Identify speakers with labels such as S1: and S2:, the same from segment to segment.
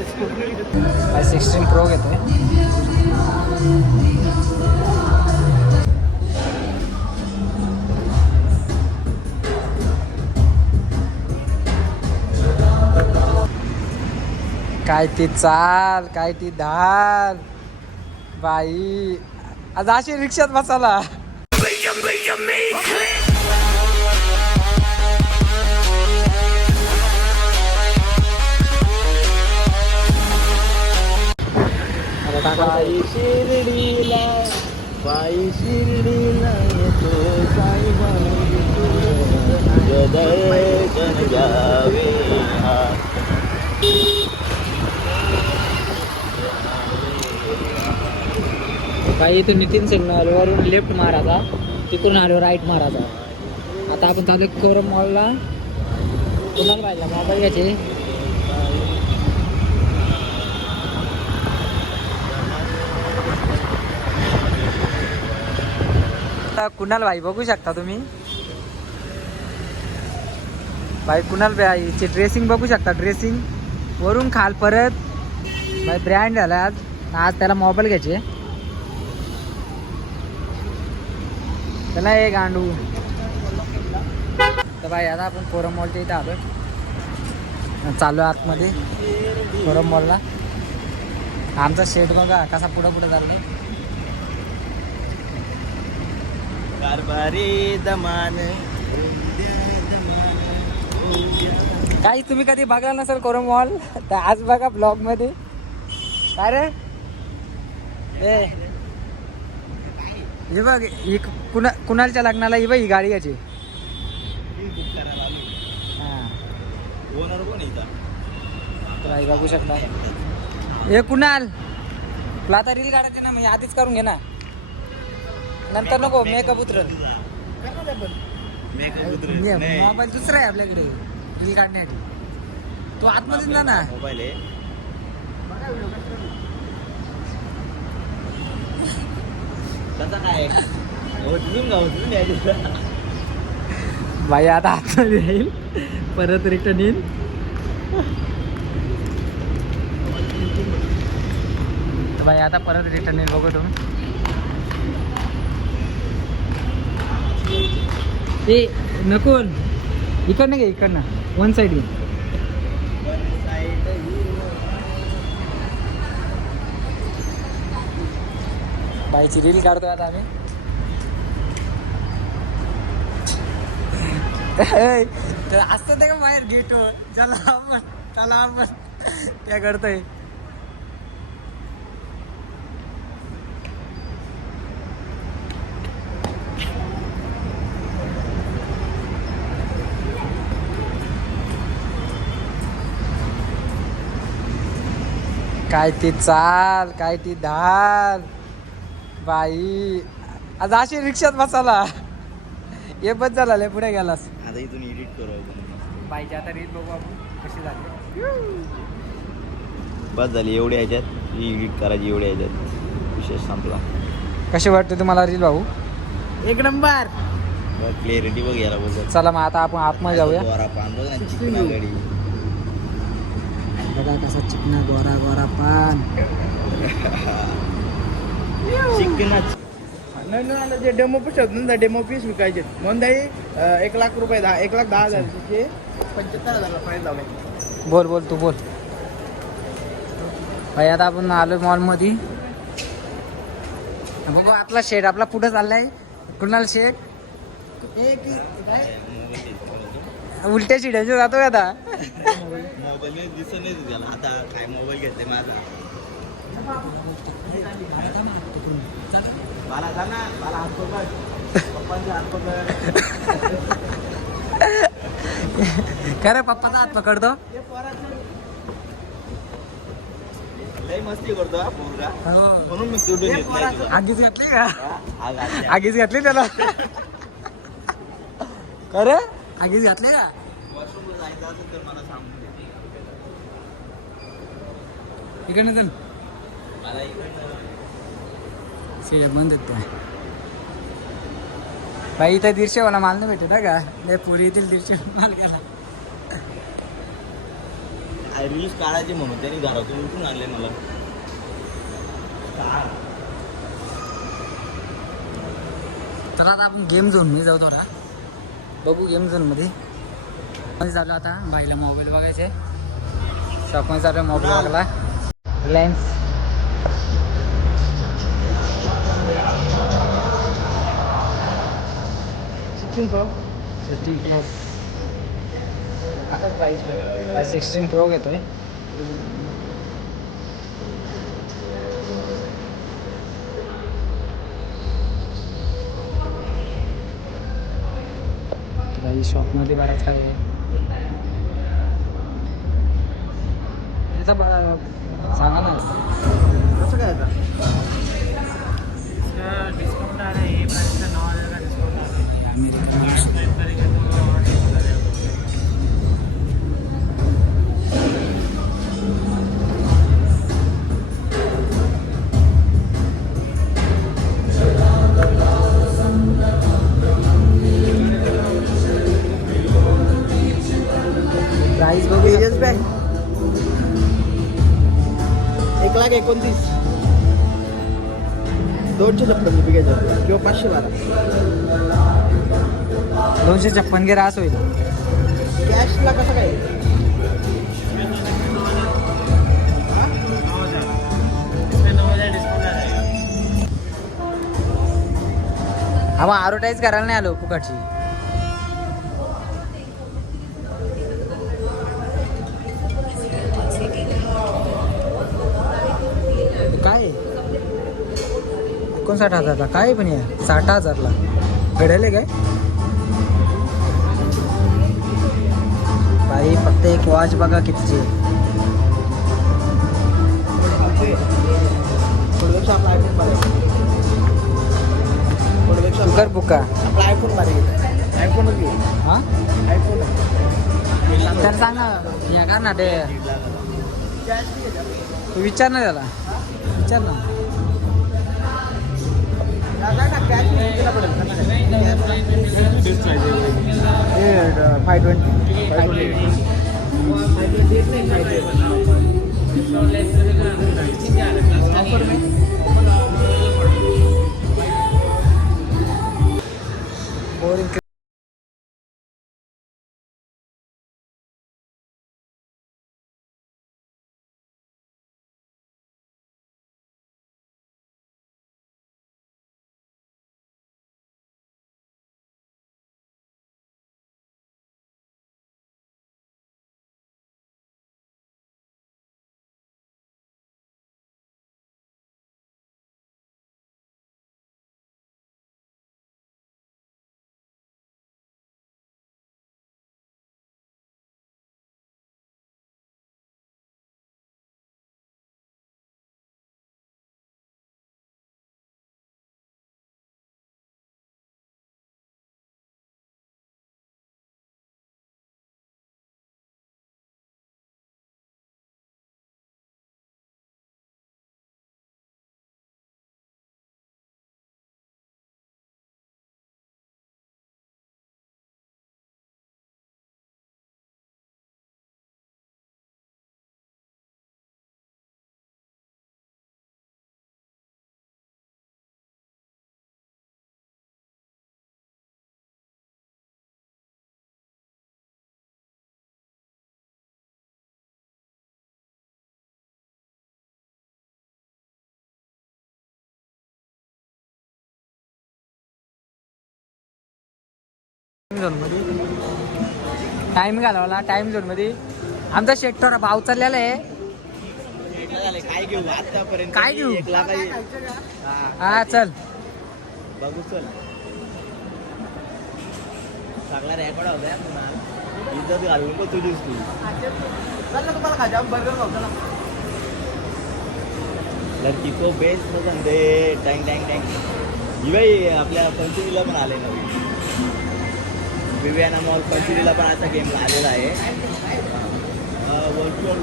S1: I sixteen pro घेतोय काय ती चाल काय ती धाल बाई आज अशी रिक्षात बसाला
S2: साई शिर्डीला साई शिर्डीला येतो साईबाबा दर्शन घ्यावे हा.
S1: बाई इथून नितीन सिग्नलवरून लेफ्ट मारायचा तिकडून आलो राईट मारायचा. आता आपण चालू करम मॉलला कुणाला पाहिजे मोबाईल घ्यायचे. आता कुणाल भाई बघू शकता तुम्ही? भाई कुणाल भाईची ड्रेसिंग बघू शकता ड्रेसिंग वरून खाल परत. भाई ब्रँड झाला आज. आज त्याला मोबाईल घ्यायचे. त्याला एक गांडू तर भाई आता आपण फोरम मॉलच्या इथे आलो चालू आहे आतमध्ये फोरम मॉलला आमचा शेट बघा कसा पुढं पुढं चाललाय.
S2: कारभारी दमान.
S1: काही तुम्ही कधी बघला नसेल कोरम मॉल तर आज बघा ब्लॉगमध्ये. काय रे? ही बघ ही कुणा कुणालच्या लग्नाला ही बघ ही गाडी याची. हा. बघू शकता हे कुणाल? तुला आता रील काढायचे ना मी आधीच करून घे ना. नंतर नको मेकअप उतर मोबाईल दुसरा आहे आपल्याकडे. रील काढण्यासाठी. तू आतमध्ये जा ना.
S2: मोबाईल आहे कसा काय
S1: भाई आता आतमध्ये येईल. परत रिटर्न येईल. भाई आता परत रिटर्न येईल. बघू तुम्ही ते नको इकडनं घे इकडनं. वन साईड घे बाईची रील काढतो आता आम्ही. तर असतं ते का बाहेर गेट चला आपण चला आपण. त्या करतोय काय ती चाल काय ती धाल. बाई आज अशी रिक्षात बसाला ये बस झाला लय पुढे गेलास.
S2: आता इथून एडिट करू आपण.
S1: बाईची आता रील बघू आपण कशी झाली.
S2: बस झाली एवढ्या ह्याच्यात. एडिट करायची एवढ्या ह्याच्यात. विशेष संपला.
S1: कशी वाटते तुम्हाला रील भाऊ? एक नंबर.
S2: क्लिअरिटी बघ याला बघ.
S1: चला मग आता आपण आतमध्ये जाऊया.
S2: बघ
S1: कसा चिकना गोरा गोरा पान
S2: चिकना
S3: नवीन आलं जे डेमो पीस होत ना डेमो पीस विकायचे नोंदाई अं, एक लाख रुपये दहा एक लाख दहा हजार तिचे पंच्याहत्तर हजारला प्राईस लावले
S1: बोल बोल तू बोल भाई आता आपण आलो मॉलमध्ये बघू आपला शेड आपला पुढे चाललाय कुणाल शेड
S3: एक
S1: उलट्या शिड्याचे जातोय आता?
S2: मोबाईल दिसत नाही त्याला. आता काय मोबाईल घेतले माझा. मला जा ना मला हात पकड. पप्पांचा हात पकड.
S1: खरं पप्पाचा हात पकडतो. आगीच घातली का. आगीच घातली त्याला? खरं आगीच घातली का?
S2: वॉशरूमला जायचं असेल तर मला सांगून दे.
S1: इकडनं चल.
S2: मला इकडनं
S1: बंद बाई इथं दीडशेवाला माल नाही भेटत ना का? नाही पुरी येथील दीडशे माल गेला
S2: रील्स काढायचे म्हणून त्यांनी घरातून उठून आणले मला?
S1: तर आता आपण गेम झोनमध्ये जाऊ थोडा. बघू गेम झोनमध्ये. चालू आता. बाईला मोबाईल बघायचे. शॉपमध्ये चालू मोबाईल बघायला. Reliance
S3: sixteen pro
S1: sixteen pro sixteen pro घेतोय. काही शॉपमध्ये बराच काय आहे. त्याचा बरा- सांगा ना.
S3: कसं काय आता?
S4: डिस्काउंट आ रहा है ये प्राइस का नौ हज़ार डिस्काउंट
S1: प्राईस बघू
S3: एस बँक एक लाख एकोणतीस. दोनशे छप्पन रुपये घ्यायचं किंवा पाचशे बारा.
S1: दोनशे छप्पन गे रास होईल.
S3: कॅशला कसं काय?
S1: हा मग ॲडव्हर्टाईज करायला नाही आलो फुकटची. काय? एकोणसाठ हजारला? काय पण या. साठ हजारला. घडले काय? बाई फक्त एक वॉच बघा कितीची कर बुका.
S3: आपला आयफोन आयफोनच घेऊ आयफोन
S1: त्याला सांगा या का ना ते विचार ना त्याला. विचार ना
S3: फाय ट्वेंटी
S1: मध्ये. टाइम घालवला टाइम झोनमध्ये. आमचा शेट्टर भाव चाललेला आहे.
S2: काय घेऊ? आतापर्यंत
S1: काय घेऊ?
S2: एक लाखाची हा,
S1: चल.
S2: बघू चल. चांगला रेकॉर्ड होता इज्जत घालून पण तुझीच तू.
S3: चाललं तुम्हाला खाजा बर्गर खाऊ चला.
S2: लड़की को बेच पसंद आहे. टँग टँग टँग ही आपल्या पंचवीला पण आले नवीन विवियाना मॉल पंचवीला पण असा गेम आलेला आहे. व्हर्च्युअल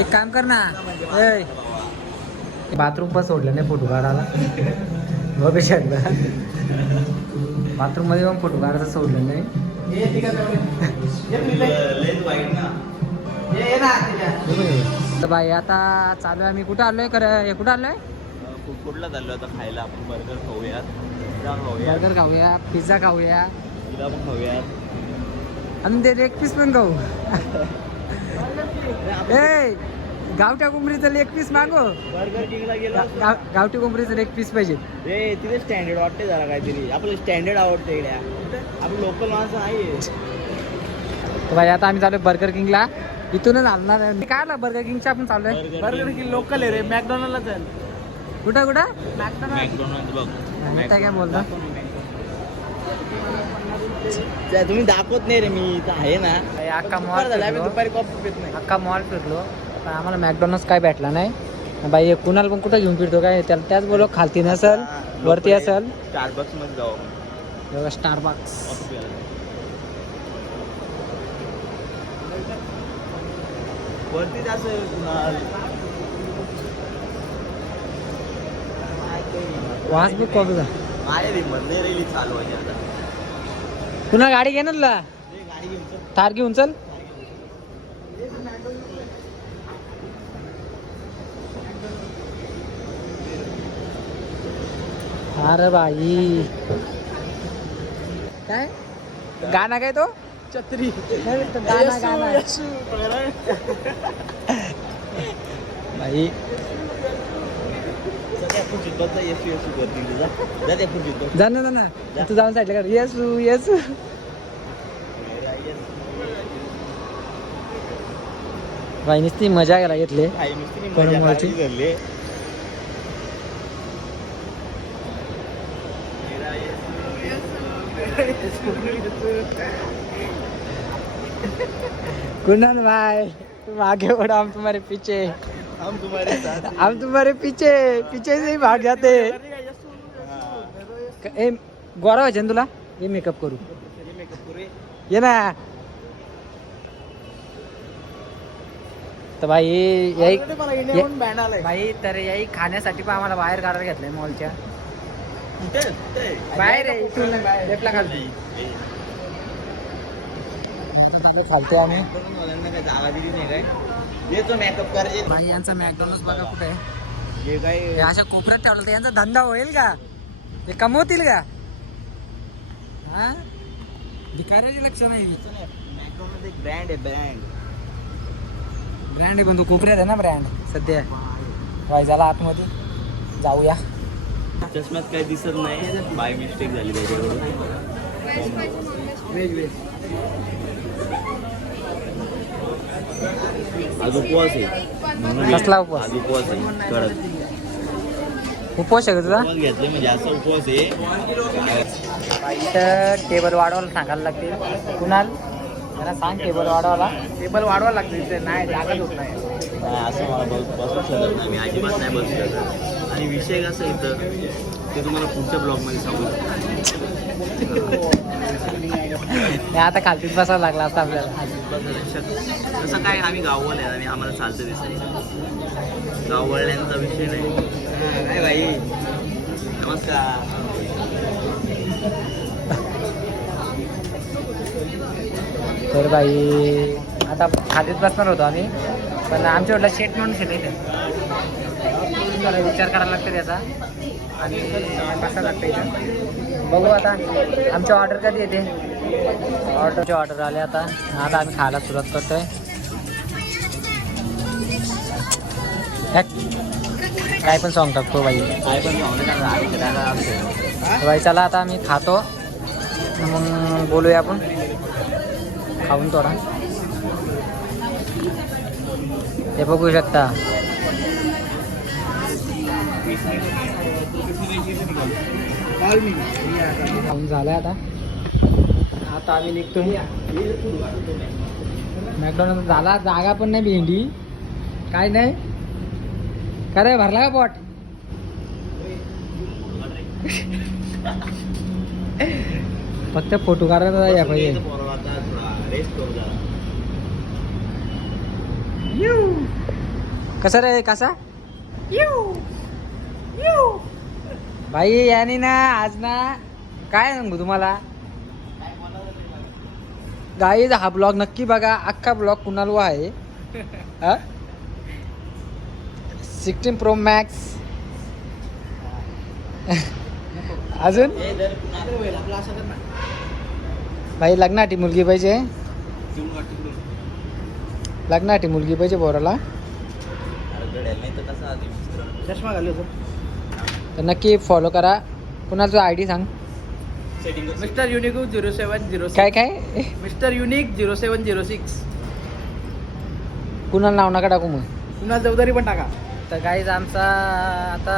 S1: एक काम कर ना. बाथरूम पण सोडलं नाही फोटो काढायला. बघू शकता बाथरूममध्ये पण फोटो काढायचं सोडलं नाही.
S3: हे
S1: बाई आता चालू आहे. मी कुठं आलोय खरं? हे कुठं आलोय?
S2: फूड कोर्टला चाललो आता खायला? आपण बर्गर खाऊयात. पिझ्झा खाऊयात.
S1: बर्गर खाऊया पिझ्झा खाऊया.
S2: पिझ्झा पण खाऊयात.
S1: आणि ते एक पीस पण खाऊ. ए गावठ्या कोंबडीचं एक पीस मागो
S2: बर्गर किंगला गेलो
S1: गाव- गावठी कोंबडीचं एक पीस पाहिजे.
S2: रे तिथे स्टँडर्ड वाटते जरा काहीतरी. आपलं स्टँडर्ड आवडतं इकडे. आपलं लोकल माणसं नाहीये.
S1: तर बाई आता आम्ही चालू बर्गर किंगला इथूनच आणणार आहे. काय आलं बर्गर किंगच्या आपण चालू आहे
S3: बर्गर की लोकल आहे रे. मॅकडॉनल्डच आहे.
S1: कुठं कुठं? काय बोलतो
S2: तुम्ही दाखवत नाही रे मी इथं आहे ना.
S3: दुपार
S1: मॉल.
S3: दुपारी कॉफी पित नाही.
S1: अख्खा मॉल फिरलो. पण आम्हाला मॅकडॉनल्ड्स काय भेटला नाही. बाई कुणाल पण कुठं घेऊन फिरतो काय? त्याला त्याच बोलो खालती नसल वरती असल.
S2: स्टारबक्समध्ये जाऊ.
S1: बघा स्टारबक्स.
S2: वरतीच असं कुणाल
S1: वास बघ कॉफीचा
S2: आहे रे रेली आता.
S1: पुन्हा गाडी घे ना तुला.
S2: ते गाडी घेऊन चल.
S1: थार घेऊन चल. अरे बाई. काय? गाणं काय तो?
S3: छत्री.
S1: गाणं गाणं. बाई.
S2: जा, ते,
S1: ना जा ना. तू जाऊन साईडला कर. येसू येसू. बाई नुसती मजा घ्यायला घेतली.
S2: आई नुसती मी
S1: कोण
S2: मजा
S1: बोलची?
S2: करायची धरली.
S1: कुंदन भाई तुम आगे बढ़ो हम तुम्हारे पीछे.
S2: हम तुम्हारे साथ.
S1: हम तुम्हारे पीछे पीछे से ही भाग जाते ए गोरा व्हायचं तुला ये मेकअप करू. ये ना। तर भाई याही भाई तर याही खाण्यासाठी पण आम्हाला बाहेर काढायला घेतलंय मॉलच्या बाहेर आहे इथून लेफ्टला खालती खालते आम्ही
S2: McDonald's काय जागा दिली नाही काय येतो मेकअप करायचे
S1: भाई यांचा मॅकडॉनल्ड बघा कुठे आहे.
S2: हे काय?
S1: हे अशा कोपऱ्यात ठेवलं तर यांचा धंदा होईल का? ते कमवतील का? हा? भिकाऱ्याची लक्ष नाही
S2: मॅकडॉनल्ड एक ब्रँड आहे ब्रँड
S1: ब्रँड आहे पण तो कोपऱ्यात आहे ना ब्रँड सध्या. वायजाला आतमध्ये. जाऊया.
S2: चष्म्यात काही दिसत नाही. बाय मिस्टेक झाली त्याच्याकडून.
S3: Veg veg.
S2: आज उपवास आहे.
S1: कसला उपवास?
S2: आज उपवास आहे. कडक
S1: उपवास आहे तुझा?
S2: घेतले म्हणजे असा उपवास आहे.
S1: इथं टेबल वाढवायला सांगायला लागतील. कुणाल त्यांना सांग टेबल वाढवायला.
S3: टेबल वाढवा लागते इथे. नाही जागाच होत नाही.
S2: असं मला बस बसू शकत नाही मी. अजिबात नाही बसू शकत. आणि विषय कसा आहे इथं? ते तुम्हाला पुढच्या ब्लॉगमध्ये सांगू.
S1: हे आता खालतीच बसायला लागला असता आपल्याला.
S2: तसं काय आम्ही गाववाले आणि आम्हाला चालतं दिसायचं गाववाल्यांचा विषय नाही. भाई नमस्कार.
S1: तर बाई आता खालीच बसणार होतो आम्ही. पण आमच्या वाटलं शेट म्हणून शेट इथे. विचार करायला लागतो त्याचा. आणि बसायला लागतं इथं. बघू आता. आमची ऑर्डर कधी येते? ऑर्डरची ऑर्डर आले आता. आता आम्ही खायला सुरुवात करतोय. काय पण सॉंग टाकतो बाई.
S2: काय पण सांगू
S1: बाई चला आता आम्ही खातो. मग बोलूया आपण. खाऊन थोडा हे बघू शकता. खाऊन झालंय आता. आता आम्ही निघतो मॅकडॉनल्ड झाला जागा पण नाही भेंडी. काय नाही. काय रे भरला का पोट? फक्त फोटो काढायला या पाहिजे. कसा रे कसा? भाई याने ना आज ना काय सांगू तुम्हाला? गाईज हा ब्लॉग नक्की बघा. अख्खा ब्लॉग कुणाला आहे? हा? Sixteen pro max. अजून? भाई लग्नाटी मुलगी पाहिजे. लग्नाटी मुलगी पाहिजे बोराला
S3: चष्मा घालू
S1: तर नक्की फॉलो करा. कुणाला आय डी सांग?
S3: Mister unique zero seven zero
S1: काय काय?
S3: Mister unique zero seven zero six.
S1: कुणाला नाव नका टाकू मग?
S3: कुणाल चौधरी पण टाका.
S1: तर काहीच आमचा आता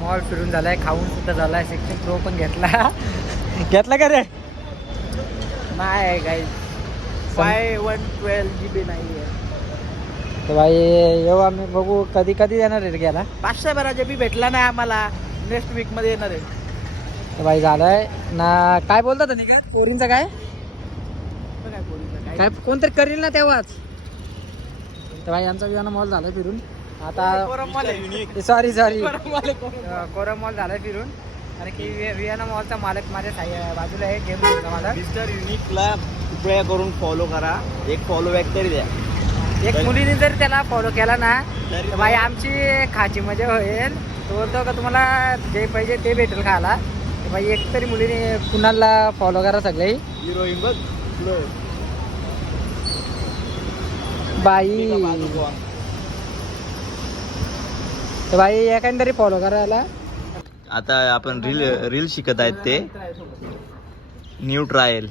S1: मॉल फिरून झालाय खाऊन सुद्धा झालाय सिक्स्टीन प्रो पण घेतला. घेतला का रे? नाही काही
S3: five one twelve G B नाही आहे
S1: तर भाई येऊ आम्ही बघू कधी कधी येणार आहे रे घ्यायला?
S3: पाचशे बाराचे बी भेटला नाही आम्हाला. नेक्स्ट वीकमध्ये येणार आहे.
S1: तर भाई झालंय. ना काय बोलतात पोरींचं काय?
S3: बघ काय पोरीचं काय.
S1: काय कोणतरी करील ना तेव्हाच. तर भाई आमचा विवाना मॉल झालाय फिरून. आता
S3: कोरम मॉल आहे.
S1: सॉरी सॉरी
S3: कोरम मॉल
S1: झालाय फिरून. आणि की वि- वियाना मॉलचा मालक माझ्या साई- बाजूला आहे गेम मालक
S2: मिस्टर युनिकला कृपया करून फॉलो करा. एक फॉलो बॅक तरी द्या.
S1: एक मुलीने जर त्याला फॉलो केला ना
S2: तरी
S1: तर भाई आमची खाची मजा होईल. तो का तुम्हाला जे पाहिजे ते भेटेल खायला. भाई एक तरी मुलीने कुणाला फॉलो करा सगळे.
S2: हिरोईन बघ.
S1: बाई? तर भाई एखादी तरी फॉलो करायला
S2: आता आपण रील रील शिकत आहेत ते. न्यू ट्रायल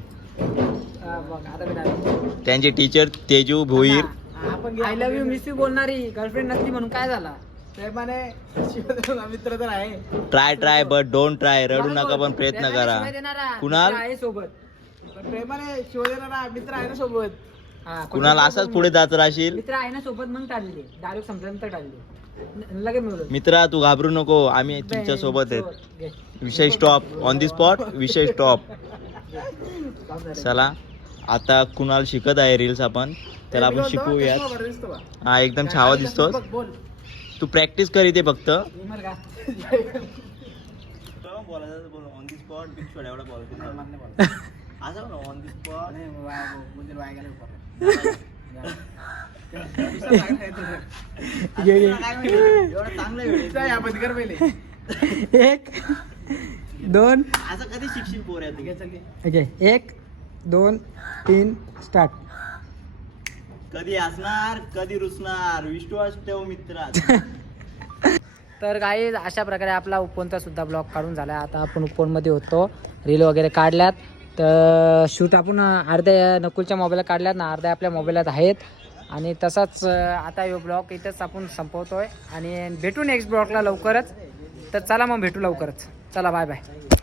S2: त्यांचे टीचर तेजू भोईर.
S3: आपण
S1: I love you miss you बोलणारी गर्लफ्रेंड नसली म्हणून काय झाला?
S3: मित्र तर आहे.
S2: Try try but don't try रडू नका पण प्रयत्न करा. कुणाल?
S1: आहे सोबत.
S3: पण प्रेमाने शिवदेवला मित्र आहे ना सोबत.
S1: हा,
S2: कुणाला असाच पुढे जात राहशील?
S1: मित्र आहे ना सोबत मग टाळले. डायरेक्ट संपल्यानंतर टाळले.
S2: मित्रा तू घाबरू नको. आम्ही तुमच्यासोबत आहेत. विषय स्टॉप ऑन दी स्पॉट विषय स्टॉप चला. आता कुणाल शिकत आहे रील्स आपण. त्याला आपण
S3: दिसतो बा.
S2: हा एकदम छावा
S3: बोल.
S2: तू प्रॅक्टिस कर इथे फक्त.
S1: एक दोन.
S2: असं कधी
S3: चल घे.
S1: ओके एक दोन तीन स्टार्ट
S2: कधी असणार कधी रुसणार? विश्वास ठेव मित्रा.
S1: तर काही अशा प्रकारे आपला उपवनचा सुद्धा ब्लॉग काढून झाला आता आपण उपवनमध्ये होतो. रील वगैरे काढल्यात. तर शूट आपण अर्ध्या नकुलच्या मोबाईलला काढल्यात ना अर्ध्या आपल्या मोबाईलात आहेत. आणि तसाच आता हे ब्लॉग इथंच आपण संपवतोय. आणि भेटू नेक्स्ट ब्लॉगला लवकरच. तर चला मग भेटू लवकरच. चला बाय बाय